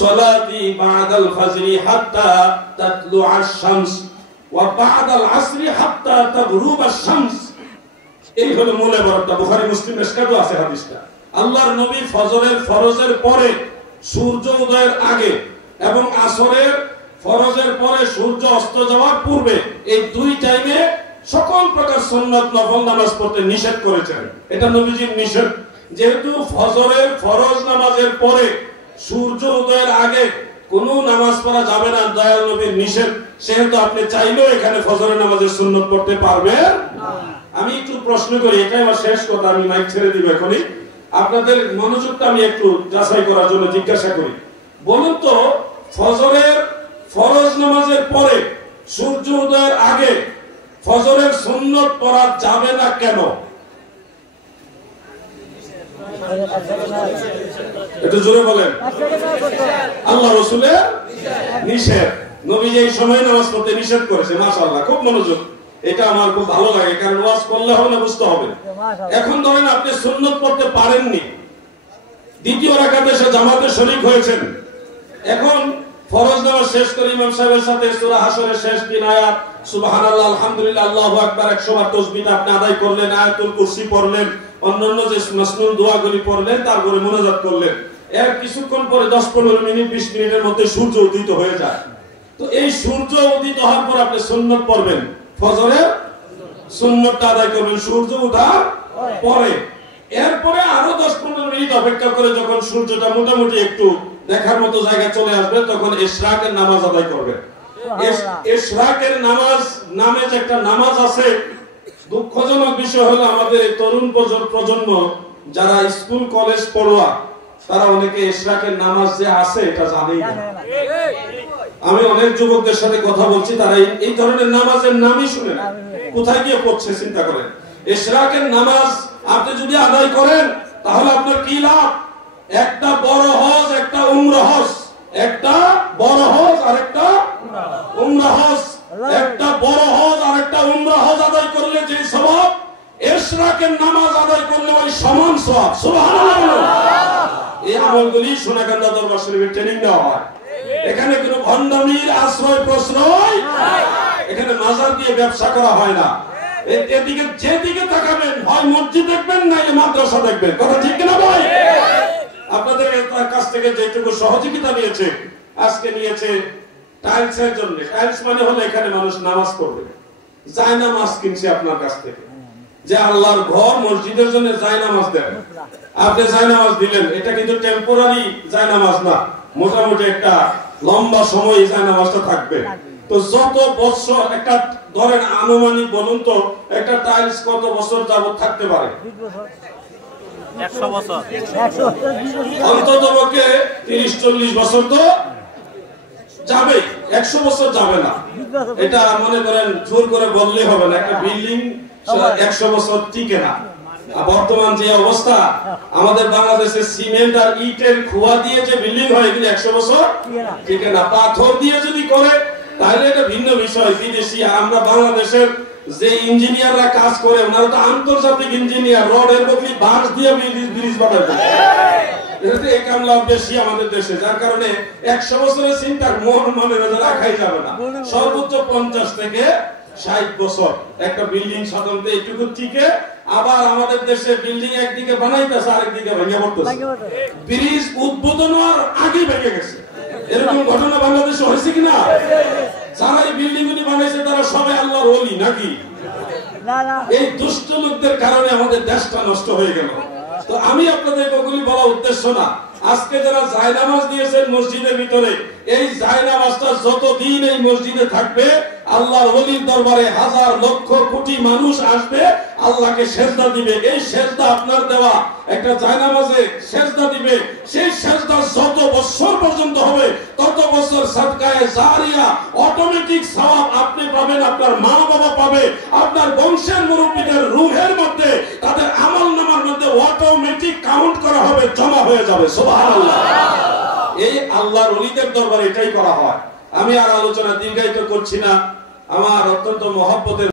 সালাতি বা'দাল ফাজরি হাত্তা তাতলু'আশ শামস ওয়া বা'দাল আসরি হাত্তা তাগরুবাশ শামস। এই হলো মূল ইবারতটা, বুখারী মুসলিম এসকাদও আছে হাদিসটা। আল্লাহর নবী ফজরের ফরজের পরে সূর্য উদয়ের আগে এবং আসরের ফরজের পরে সূর্য অস্ত যাওয়ার পূর্বে এই দুই টাইমে সকল প্রকার সুন্নাত নফল নামাজ পড়তে নিষেধ করেছেন। এটা নবীজির নিষেধ। যেহেতু ফজরের ফরজ নামাজের পরে সূর্য উদয়ের আগে কোনো নামাজ পড়া যাবে না, দয়াল নবীর নিষেধ, সেহেতু আপনি চাইলেও এখানে ফজরের নামাজের সুন্নত পড়তে পারবেন না। আমি একটু প্রশ্ন করি, এটাই আমার শেষ কথা, আমি মাইক ছেড়ে দিব এখনই। আপনাদের মনোযোগটা আমি একটু যাচাই করার জন্য জিজ্ঞাসা করি, বলুন তো ফজরের ফরজ নামাজের পরে সূর্য উদয়ের আগে ফজরের সুন্নত পড়া যাবে না কেন? একটু জোরে বলেন। আল্লাহ রাসূলের নিষেধ, নবীজি এই সময় নামাজ পড়তে নিষেধ করেছে। মাশাআল্লাহ, খুব মনোযোগ, এটা আমার খুব ভালো লাগে, কারণ ওয়াজ করলে হবে না, বুঝতে হবে। এখন ধরেন আপনি সুন্নত পড়তে পারেননি, দ্বিতীয় রাকাতে এসে জামাতে শরীক হয়েছেন, এখন ফরজ নামাজ শেষ করে ইমাম সাহেবের সাথে সূরা হাশরের শেষ 3 আয়াত সুবহানাল্লাহ আলহামদুলিল্লাহ আল্লাহু আকবার 100 বার তাসবিহ আপনি আদায় করলেন, আয়াতুল কুরসি পড়লেন, অন্যান্য যে মাসনুন দোয়াগুলি পড়লেন, তারপরে মুনাজাত করলেন। এর কিছুক্ষণ পরে 10-15 মিনিট 20 মিনিটের মধ্যে সূর্য উদিত হয়ে যায়। তো এই সূর্য উদিত হওয়ার পর আপনি সুন্নত পড়বেন, ফজরের সুন্নতটা আদায় করবেন সূর্য ওঠার পরে। এরপরে আরো 10-15 মিনিট অপেক্ষা করে যখন সূর্যটা মোটামুটি একটু দেখার মতো জায়গায় চলে আসবে, তখন ইশরাকের নামাজ আদায় করবেন। ইশরাকের নামাজ নামে যে একটা নামাজ আছে, দুঃখজনক বিষয় হলো আমাদের তরুণ প্রজন্ম যারা স্কুল কলেজ পড়ুয়া, তারা অনেকে ইশরাকের নামাজ যে আছে এটা জানেই না। আমি অনেক যুবকদের সাথে কথা বলছি, তারা এই ধরনের নামাজের নামই শুনে না, কোথায় গিয়ে পড়ছে চিন্তা করেন। ইশরাকের নামাজ আপনি যদি আদায় করেন তাহলে আপনার কি লাভ? একটা বড় হজ, একটা উমরা হজ, একটা বড় হজ আর একটা উমরা হজ, একটা বড় হজ আর একটা উমরা হজ আদায় করলে যে সওয়াব, ইশরাকের নামাজ আদায় করলে ওই সমান সওয়াব। সুবহানাল্লাহ। এই আমলগুলি সোনাকান্দা দরবার শরীফে ট্রেনিং দেওয়া হয়। এখানে কোনো ভণ্ডামির আশ্রয় প্রশ্রয় নাই, এখানে মাজার দিয়ে ব্যবসা করা হয় না। এদিকে যেদিকে তাকাবেন, হয় মসজিদ দেখবেন না মাদ্রাসা দেখবেন, কথা ঠিক কিনা ভাই? আপনাদের কাছ থেকে যেটুকু সহযোগিতা নিয়েছে, আজকে নিয়েছে টাইলসের জন্য। টাইলস মানে হলো এখানে মানুষ নামাজ পড়বে, জায়নামাজ কিনছে আপনার কাছ থেকে, যে আল্লাহর ঘর মসজিদের জন্য জায়নামাজ দেন, আপনি জায়নামাজ দিলেন। এটা কিন্তু টেম্পোরারি জায়নামাজ না, মোটামুটি একটা লম্বা সময় এই জায়নামাজটা থাকবে। তো যত বছর, একটা ধরেন আনুমানিক বলুন তো, একটা টাইলস কত বছর যাবত থাকতে পারে? 100 বছর, অন্ততপক্ষে 30-40 বছর তো যাবে, 100 বছর যাবে না। এটা মনে করেন জোর করে বললে হবে না, একটা বিল্ডিং 100 বছর টিকে না। বর্তমান যে অবস্থা, আমাদের বাংলাদেশে সিমেন্ট আর ইটের খোয়া দিয়ে যে বিল্ডিং হয়, এগুলি 100 বছর টিকে না। পাথর দিয়ে যদি করে তাহলে এটা ভিন্ন বিষয়, বিদেশি। আমরা বাংলাদেশের যে ইঞ্জিনিয়াররা কাজ করে, ওনারা তো আন্তর্জাতিক ইঞ্জিনিয়ার, রডের বদলে বাঁশ দিয়ে ব্রিজ বানায়। এটাতে এই কামলা বেশি আমাদের দেশে, যার কারণে 100 বছরের চিন্তার মনে রাখাই যাবে না। সর্বোচ্চ 50 থেকে 60 বছর একটা বিল্ডিং সাধারণত এইটুকু টিকে। আবার আমাদের দেশে বিল্ডিং একদিকে বানাইতেছে, আরেকদিকে ভেঙে পড়তেছে। ব্রিজ উদ্বোধন হওয়ার আগে ভেঙে গেছে, এরকম ঘটনা বাংলাদেশে হয়েছে কিনা? যারা এই বিল্ডিং গুলি বানাইছে তারা সবাই আল্লাহর ওলি নাকি? এই দুষ্ট লোকদের কারণে আমাদের দেশটা নষ্ট হয়ে গেল। তো আমি আপনাদের ওগুলি বলা উদ্দেশ্য না। আজকে যারা জায়নামাজ দিয়েছেন মসজিদের ভিতরে, এই জায়নামাজটা যতদিন এই মসজিদে থাকবে, আল্লাহর ওলির দরবারে হাজার লক্ষ কোটি মানুষ আসবে, আল্লাহকে সেজদা দিবে। এই সেজদা আপনার দেওয়া একটা জায়নামাজে সেজদা দিবে, সেই সেজদা যত বছর পর্যন্ত হবে তত বছর সাদকায়ে জারিয়া অটোমেটিক সওয়াব আপনি পাবেন, আপনার মা বাবা পাবে, আপনার বংশের মুরব্বিদের রূহের মধ্যে, তাদের আমলনামার মধ্যে অটোমেটিক কাউন্ট করা হবে, জমা হয়ে যাবে। সুবহানাল্লাহ। এই আল্লাহর ওলিদের দরবারে এটাই করা হয়। আমি আর আলোচনা দীর্ঘায়িত করছি না, আমার অত্যন্ত মহব্বতের